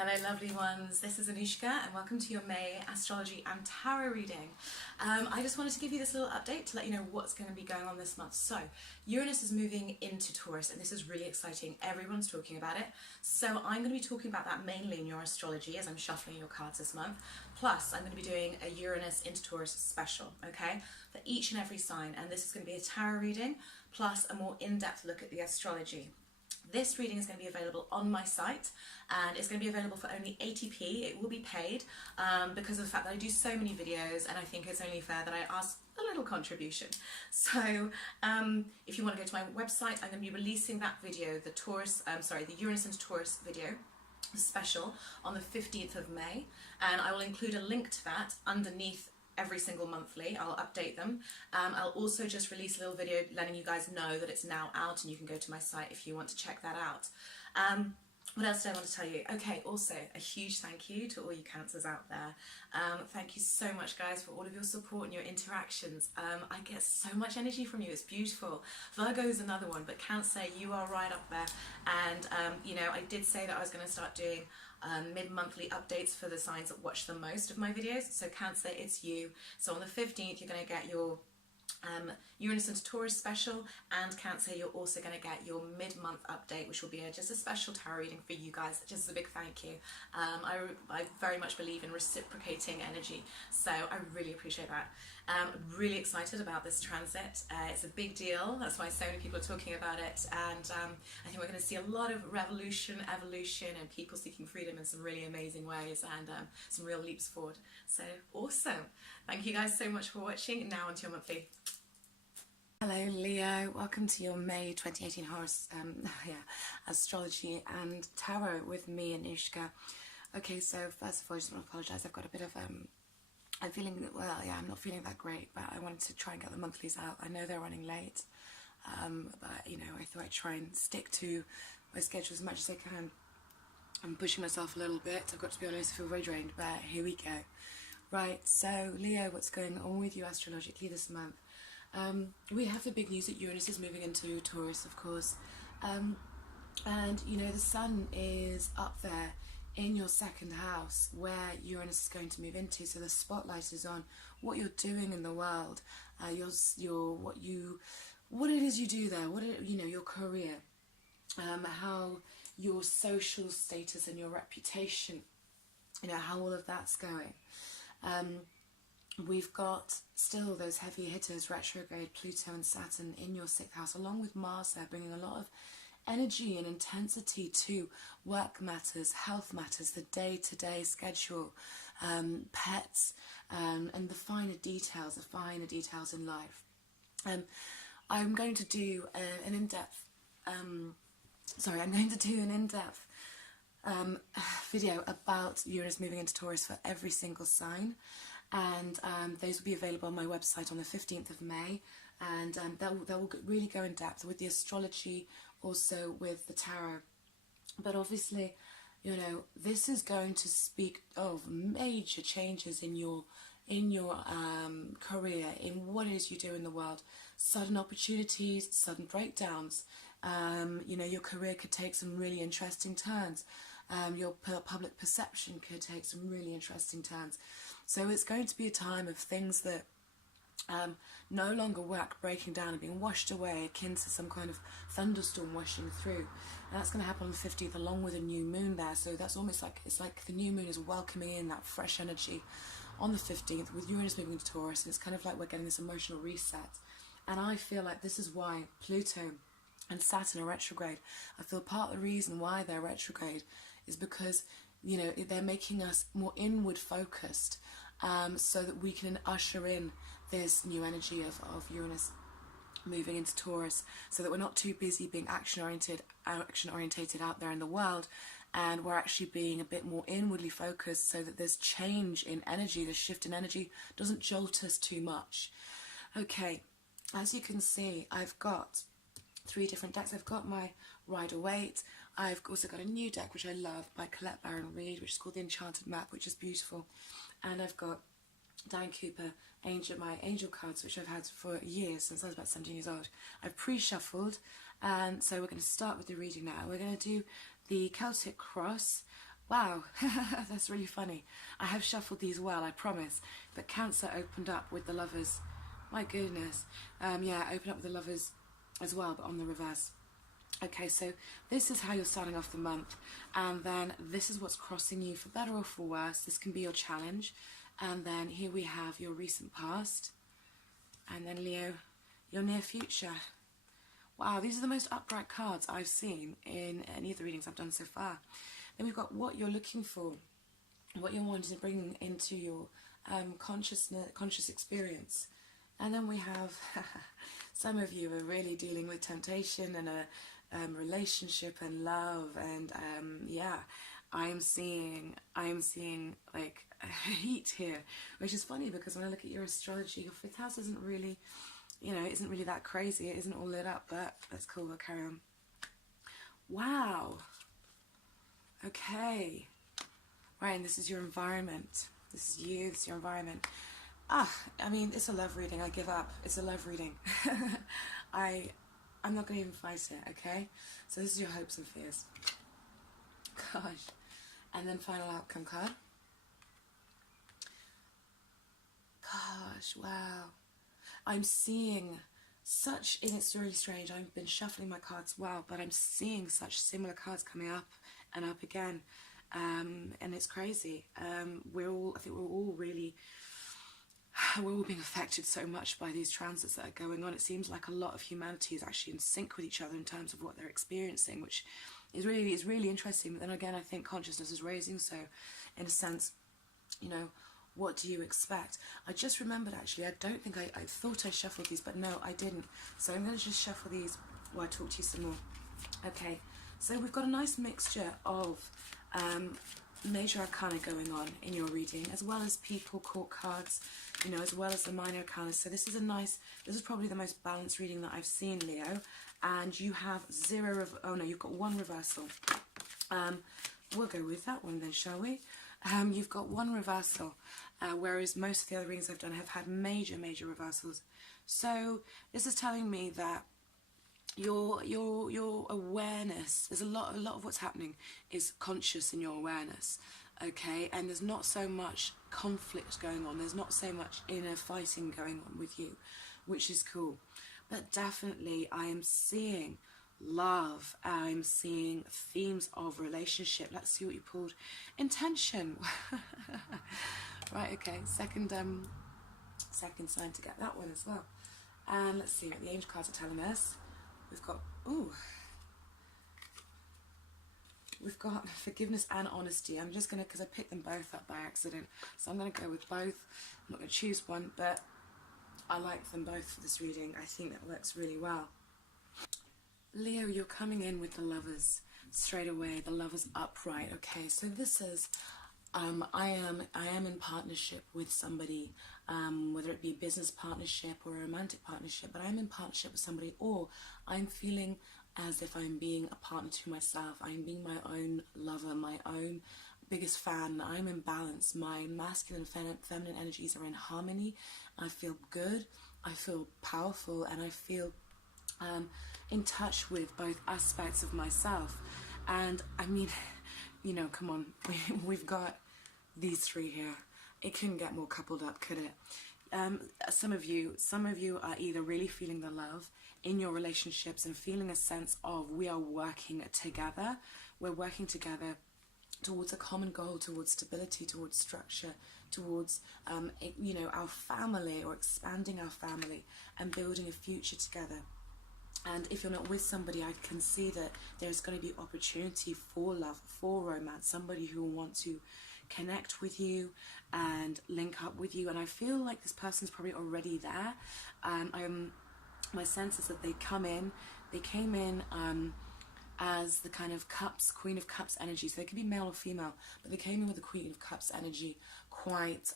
Hello lovely ones, this is Anushka and welcome to your May astrology and tarot reading. I just wanted to give you this little update to let you know what's going to be going on this month. So Uranus is moving into Taurus and this is really exciting. Everyone's talking about it. So I'm going to be talking about that mainly in your astrology as I'm shuffling your cards this month. Plus I'm going to be doing a Uranus into Taurus special, okay, for each and every sign, and this is going to be a tarot reading plus a more in-depth look at the astrology. This reading is going to be available on my site and it's going to be available for only 80p. It will be paid because of the fact that I do so many videos and I think it's only fair that I ask a little contribution. So if you want to go to my website, I'm going to be releasing that video, the Uranus into Taurus video special on the 15th of May, and I will include a link to that underneath every single monthly. I'll update them. I'll also just release a little video letting you guys know that it's now out and you can go to my site if you want to check that out. What else do I want to tell you? Okay, also a huge thank you to all you Cancers out there. Thank you so much guys for all of your support and your interactions. I get so much energy from you, it's beautiful. Virgo is another one, but Cancer, you are right up there. And you know, I did say that I was going to start doing mid-monthly updates for the signs that watch the most of my videos. So Cancer, it's you. So on the 15th you're going to get your Uranus into Taurus special, and Cancer, you're also going to get your mid-month update, which will be just a special tarot reading for you guys. Just as a big thank you. I very much believe in reciprocating energy, so I really appreciate that. I'm really excited about this transit. It's a big deal, that's why so many people are talking about it, and I think we're going to see a lot of revolution, evolution, and people seeking freedom in some really amazing ways, and some real leaps forward. So awesome. Thank you guys so much for watching. Now onto your monthly. Hello Leo, welcome to your May 2018 astrology and tarot with me, Anushka. Okay, so first of all I just want to apologise. I've got a bit of I'm feeling, well, yeah, I'm not feeling that great, but I wanted to try and get the monthlies out. I know they're running late, but you know, I thought I'd try and stick to my schedule as much as I can. I'm pushing myself a little bit, I've got to be honest, I feel very drained, but here we go. Right, so Leo, what's going on with you astrologically this month? We have the big news that Uranus is moving into Taurus, of course, and you know, the Sun is up there in your second house where Uranus is going to move into, so the spotlight is on what you're doing in the world, what it is you do there, your career, how your social status and your reputation, you know, how all of that's going. We've got still those heavy hitters, retrograde Pluto and Saturn in your 6th house, along with Mars there, bringing a lot of energy and intensity to work matters, health matters, the day-to-day schedule, pets, and the finer details in life. I'm going to do an in-depth video about Uranus moving into Taurus for every single sign, and those will be available on my website on the 15th of May, and that will really go in depth with the astrology, also with the tarot. But obviously, you know, this is going to speak of major changes in your career, in what it is you do in the world, sudden opportunities, sudden breakdowns. You know, your career could take some really interesting turns. Your public perception could take some really interesting turns. So it's going to be a time of things that no longer work, breaking down and being washed away, akin to some kind of thunderstorm washing through. And that's going to happen on the 15th along with a new moon there, so that's almost like, it's like the new moon is welcoming in that fresh energy on the 15th with Uranus moving into Taurus, and it's kind of like we're getting this emotional reset. And I feel like this is why Pluto and Saturn are retrograde. I feel part of the reason why they're retrograde is because, you know, they're making us more inward focused, so that we can usher in this new energy of Uranus moving into Taurus, so that we're not too busy being action orientated out there in the world, and we're actually being a bit more inwardly focused, so that this change in energy, this shift in energy, doesn't jolt us too much. Okay, as you can see, I've got 3 different decks. I've got my Rider-Waite. I've also got a new deck which I love by Colette Baron Reid, which is called the Enchanted Map, which is beautiful. And I've got Diane Cooper, my angel cards, which I've had for years, since I was about 17 years old. I've pre-shuffled, and so we're going to start with the reading now. We're going to do the Celtic Cross, Wow, that's really funny. I have shuffled these well, I promise. But Cancer opened up with the Lovers. My goodness. Yeah, opened up with the Lovers as well, but on the reverse. Okay, so this is how you're starting off the month. And then this is what's crossing you for better or for worse. This can be your challenge. And then here we have your recent past. And then Leo, your near future. Wow, these are the most upright cards I've seen in any of the readings I've done so far. Then we've got what you're looking for, what you're wanting to bring into your conscious experience. And then we have, some of you are really dealing with temptation and a relationship and love. And yeah, I'm seeing like heat here, which is funny because when I look at your astrology, your fifth house isn't really, isn't really that crazy. It isn't all lit up, but that's cool. We'll carry on. Wow. Okay. Right, and this is your environment. This is you, this is your environment. I mean, it's a love reading. I give up. It's a love reading. I'm not going to even fight it, okay? So this is your hopes and fears. Gosh. And then final outcome card. Gosh, wow. I'm seeing such, and it's really strange, I've been shuffling my cards well, but I'm seeing such similar cards coming up and up again, and it's crazy. I think we're all being affected so much by these transits that are going on. It seems like a lot of humanity is actually in sync with each other in terms of what they're experiencing, which is really interesting. But then again, I think consciousness is raising, so in a sense, what do you expect? I just remembered, actually, I don't think I thought I shuffled these, but no, I didn't. So I'm going to just shuffle these while I talk to you some more. Okay, so we've got a nice mixture of major arcana going on in your reading, as well as people, court cards, as well as the minor arcana. So this is probably the most balanced reading that I've seen, Leo. And you have you've got one reversal. We'll go with that one then, shall we? You've got one reversal, whereas most of the other readings I've done have had major reversals. So this is telling me that your awareness, there's a lot of what's happening is conscious in your awareness, okay? And there's not so much conflict going on. There's not so much inner fighting going on with you, which is cool. But definitely I am seeing love. I'm seeing themes of relationship. Let's see what you pulled. Intention. Right, okay. Second sign to get that one as well. And let's see what the angel cards are telling us. We've got forgiveness and honesty. I'm just going to, because I picked them both up by accident, so I'm going to go with both. I'm not going to choose one, but I like them both for this reading. I think that works really well. Leo, you're coming in with the Lovers straight away. The Lovers upright. Okay, so this is I am in partnership with somebody, whether it be a business partnership or a romantic partnership, but I'm in partnership with somebody, or I'm feeling as if I'm being a partner to myself. I'm being my own lover, my own biggest fan. I'm in balance. My masculine and feminine energies are in harmony. I feel good, I feel powerful, and I feel in touch with both aspects of myself. And I mean, come on, we've got these three here. It couldn't get more coupled up, could it? Some of you are either really feeling the love in your relationships and feeling a sense of we are working together. We're working together towards a common goal, towards stability, towards structure, towards our family, or expanding our family and building a future together. And if you're not with somebody, I can see that there's going to be opportunity for love, for romance, somebody who will want to connect with you and link up with you. And I feel like this person's probably already there. My sense is that they came in as the kind of cups, Queen of Cups energy. So they could be male or female, but they came in with the Queen of Cups energy, quite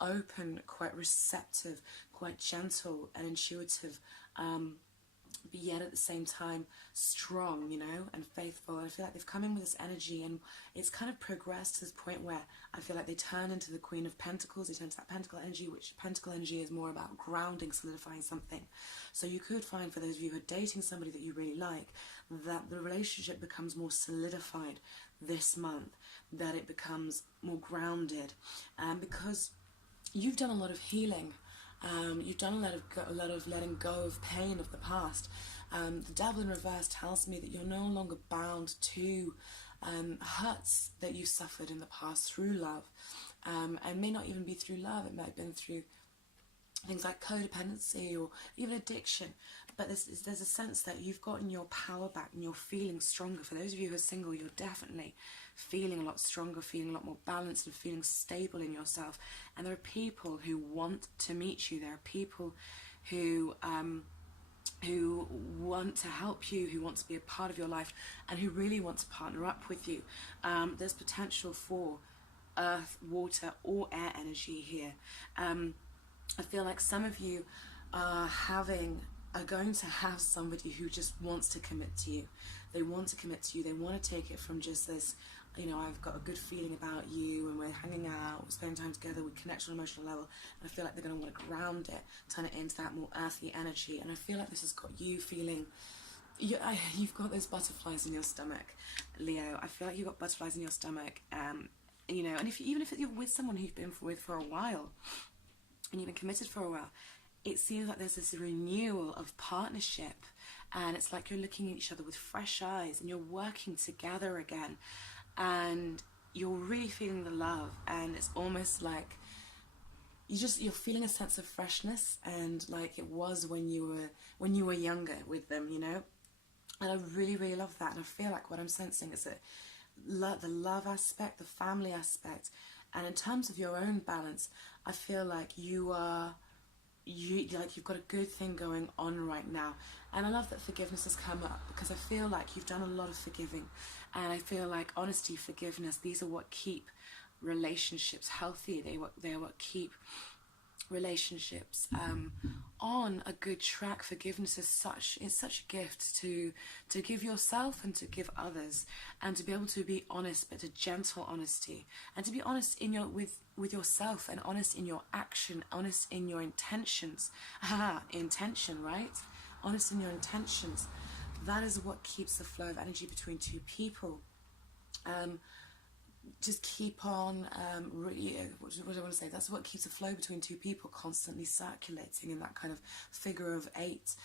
open, quite receptive, quite gentle and intuitive, but yet at the same time strong, and faithful. And I feel like they've come in with this energy, and it's kind of progressed to this point where I feel like they turn into the Queen of Pentacles. They turn to that Pentacle energy, which Pentacle energy is more about grounding, solidifying something. So you could find, for those of you who are dating somebody that you really like, that the relationship becomes more solidified this month. that it becomes more grounded, because you've done a lot of healing. You've done a lot of letting go of pain of the past. The devil in reverse tells me that you're no longer bound to hurts that you suffered in the past through love, and may not even be through love. It might have been through things like codependency or even addiction. But there's a sense that you've gotten your power back and you're feeling stronger. For those of you who are single, you're definitely feeling a lot stronger, feeling a lot more balanced and feeling stable in yourself. And there are people who want to meet you. There are people who want to help you, who want to be a part of your life, and who really want to partner up with you. There's potential for earth, water, or air energy here. I feel like some of you are going to have somebody who just wants to commit to you. They want to commit to you. They want to take it from just this, I've got a good feeling about you and we're hanging out, we're spending time together, we connect on an emotional level. And I feel like they're going to want to ground it, turn it into that more earthy energy. And I feel like this has got you feeling, you've got those butterflies in your stomach, Leo. I feel like you've got butterflies in your stomach. And even if you're with someone who you've been with for a while, and you've been committed for a while, it seems like there's this renewal of partnership, and it's like you're looking at each other with fresh eyes and you're working together again, and you're really feeling the love, and it's almost like you're feeling a sense of freshness, and like it was when you were younger with them, and I really, really love that. And I feel like what I'm sensing is that the love aspect, the family aspect, and in terms of your own balance, I feel like you've got a good thing going on right now. And I love that forgiveness has come up, because I feel like you've done a lot of forgiving, and I feel like honesty, forgiveness, these are what keep relationships healthy. They are what keep relationships on a good track. Forgiveness is such a gift to give yourself and to give others, and to be able to be honest, but a gentle honesty, and to be honest with yourself, and honest in your action, honest in your intentions. Intention, right? Honest in your intentions. That is what keeps the flow of energy between two people. Just keep on, what do I want to say? That's what keeps the flow between two people constantly circulating in that kind of figure of eight,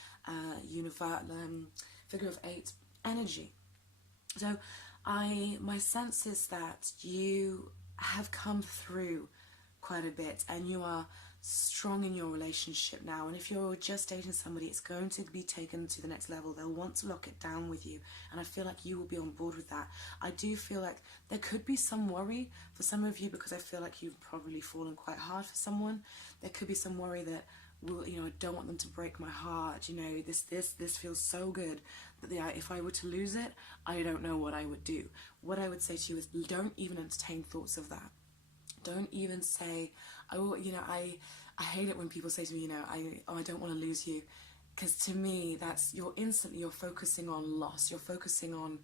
figure of eight energy. So my sense is that you have come through quite a bit, and you are strong in your relationship now. And if you're just dating somebody, it's going to be taken to the next level. They'll want to lock it down with you, and I feel like you will be on board with that. I do feel like there could be some worry for some of you, because I feel like you've probably fallen quite hard for someone. There could be some worry that, I don't want them to break my heart. This feels so good that if I were to lose it, I don't know what I would do. What I would say to you is, don't even entertain thoughts of that. Don't even say, I hate it when people say to me, I don't want to lose you, because to me you're focusing on loss. You're focusing on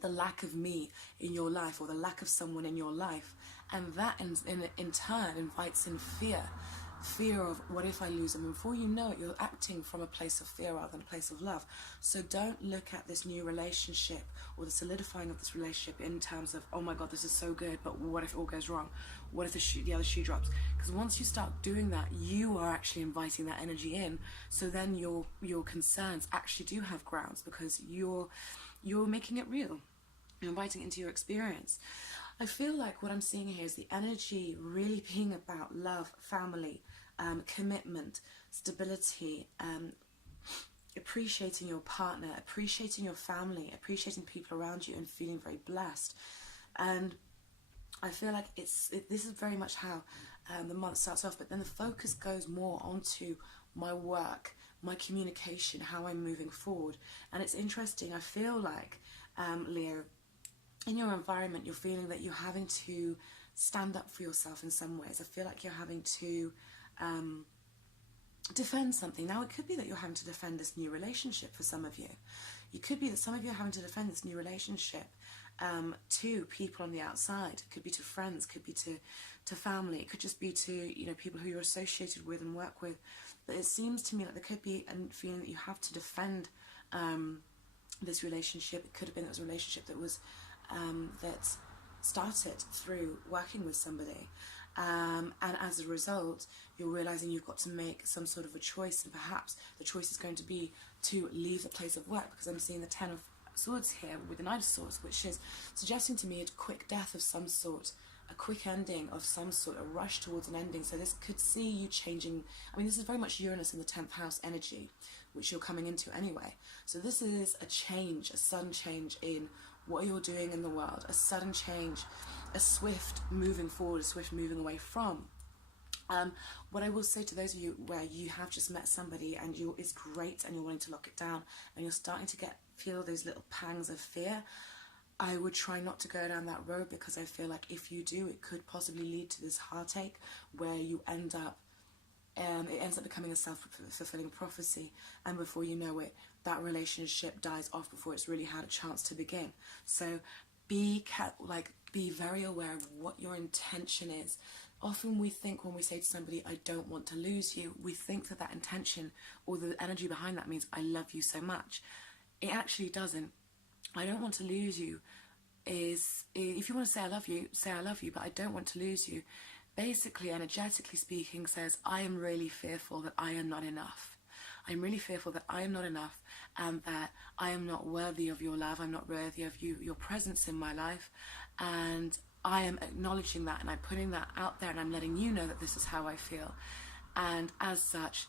the lack of me in your life, or the lack of someone in your life, and that in turn invites in fear of, what if I lose them? And before you know it, you're acting from a place of fear rather than a place of love. So don't look at this new relationship, or the solidifying of this relationship, in terms of, oh my god, this is so good, but what if it all goes wrong? What if the other shoe drops? Because once you start doing that, you are actually inviting that energy in. So then your concerns actually do have grounds, because you're making it real. You're inviting it into your experience. I feel like what I'm seeing here is the energy really being about love, family, commitment, stability, appreciating your partner, appreciating your family, appreciating people around you, and feeling very blessed. And I feel like this is very much how the month starts off, but then the focus goes more onto my work, my communication, how I'm moving forward. And it's interesting, I feel like, Leo, in your environment, you're feeling that you're having to stand up for yourself in some ways. I feel like you're having to defend something. Now, it could be that you're having to defend this new relationship for some of you. It could be that some of you are having to defend this new relationship to people on the outside. It could be to friends, could be to family. It could just be to, people who you're associated with and work with. But it seems to me like there could be a feeling that you have to defend this relationship. It could have been that it was a relationship that was that started through working with somebody, and as a result you're realizing you've got to make some sort of a choice, and perhaps the choice is going to be to leave the place of work, because I'm seeing the Ten of Swords here with the Knight of Swords, which is suggesting to me a quick death of some sort, a quick ending of some sort, a rush towards an ending. So this could see you changing. I mean, this is very much Uranus in the 10th house energy, which you're coming into anyway. So this is a change, a sudden change in what you're doing in the world, a sudden change, a swift moving forward, a swift moving away from. What I will say to those of you where you have just met somebody and it's great and you're wanting to lock it down and you're starting to feel those little pangs of fear, I would try not to go down that road, because I feel like if you do, it could possibly lead to this heartache where you end up, it ends up becoming a self-fulfilling prophecy, and before you know it, that relationship dies off before it's really had a chance to begin. So be very aware of what your intention is. Often we think when we say to somebody, I don't want to lose you, we think that that intention or the energy behind that means I love you so much. It actually doesn't. I don't want to lose you is, if you want to say I love you, say I love you, but I don't want to lose you, basically, energetically speaking, says I am really fearful that I am not enough. I'm really fearful that I am not enough, and that I am not worthy of your love, I'm not worthy of your presence in my life, and I am acknowledging that, and I'm putting that out there, and I'm letting you know that this is how I feel. And as such,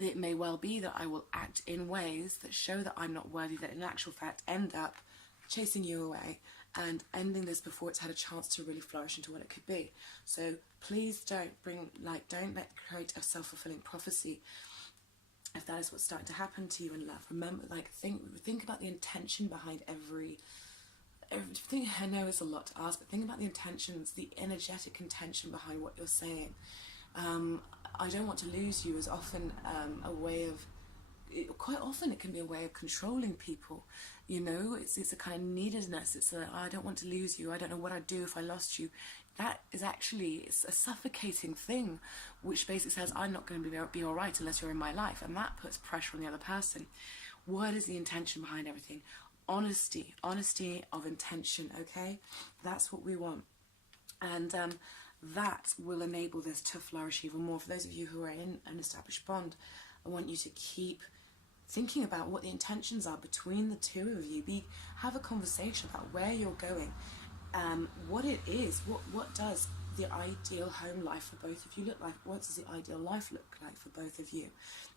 it may well be that I will act in ways that show that I'm not worthy, that in actual fact end up chasing you away and ending this before it's had a chance to really flourish into what it could be. So please don't create a self-fulfilling prophecy if that is what's starting to happen to you in love. Remember, think about the intention behind everything. I know it's a lot to ask, but think about the intentions, the energetic intention behind what you're saying. I don't want to lose you is often a way of, quite often it can be a way of controlling people. You know, it's a kind of neededness. It's I don't want to lose you. I don't know what I'd do if I lost you. That is actually, it's a suffocating thing, which basically says I'm not going to be all right unless you're in my life, and that puts pressure on the other person. What is the intention behind everything? Honesty of intention. Okay, that's what we want, and that will enable this to flourish even more. For those of you who are in an established bond, I want you to keep thinking about what the intentions are between the two of you. Have a conversation about where you're going, what it is, what does the ideal home life for both of you look like? What does the ideal life look like for both of you?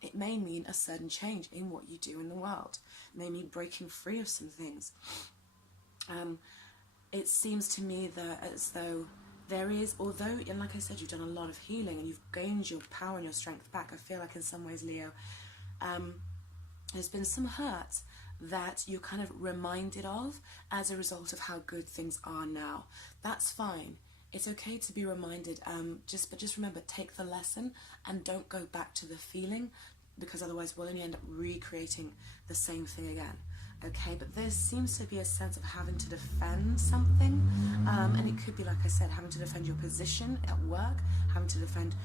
It may mean a sudden change in what you do in the world. It may mean breaking free of some things. It seems to me that as though there is, although, and like I said, you've done a lot of healing and you've gained your power and your strength back, I feel like in some ways, Leo, there's been some hurt that you're kind of reminded of as a result of how good things are now. That's fine. It's okay to be reminded, but just remember, take the lesson and don't go back to the feeling, because otherwise we'll only end up recreating the same thing again. Okay, but there seems to be a sense of having to defend something, and it could be, like I said, having to defend your position at work, having to defend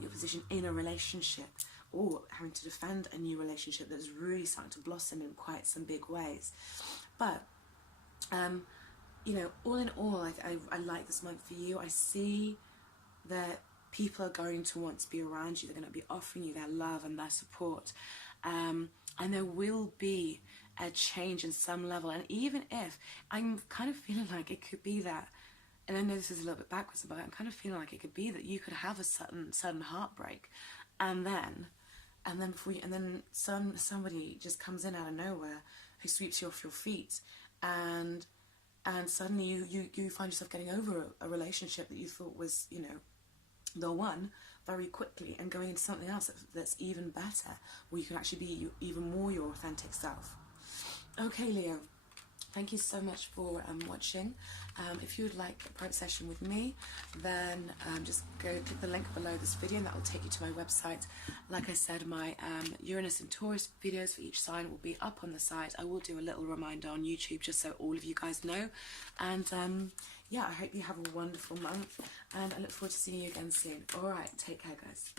your position in a relationship, or having to defend a new relationship that's really starting to blossom in quite some big ways. But you know, all in all, I like this month for you. I see that people are going to want to be around you. They're going to be offering you their love and their support, and there will be a change in some level. And even if I'm kind of feeling like it could be that, and I know this is a little bit backwards, but I'm kind of feeling like it could be that you could have a sudden heartbreak, and then somebody just comes in out of nowhere who sweeps you off your feet, and suddenly you find yourself getting over a relationship that you thought was, you know, the one, very quickly, and going into something else that's even better, where you can actually be even more your authentic self. Okay, Leo, thank you so much for watching. If you would like a private session with me, then just go click the link below this video and that will take you to my website. Like I said, my Uranus and Taurus videos for each sign will be up on the site. I will do a little reminder on YouTube just so all of you guys know. And yeah, I hope you have a wonderful month, and I look forward to seeing you again soon. Alright, take care, guys.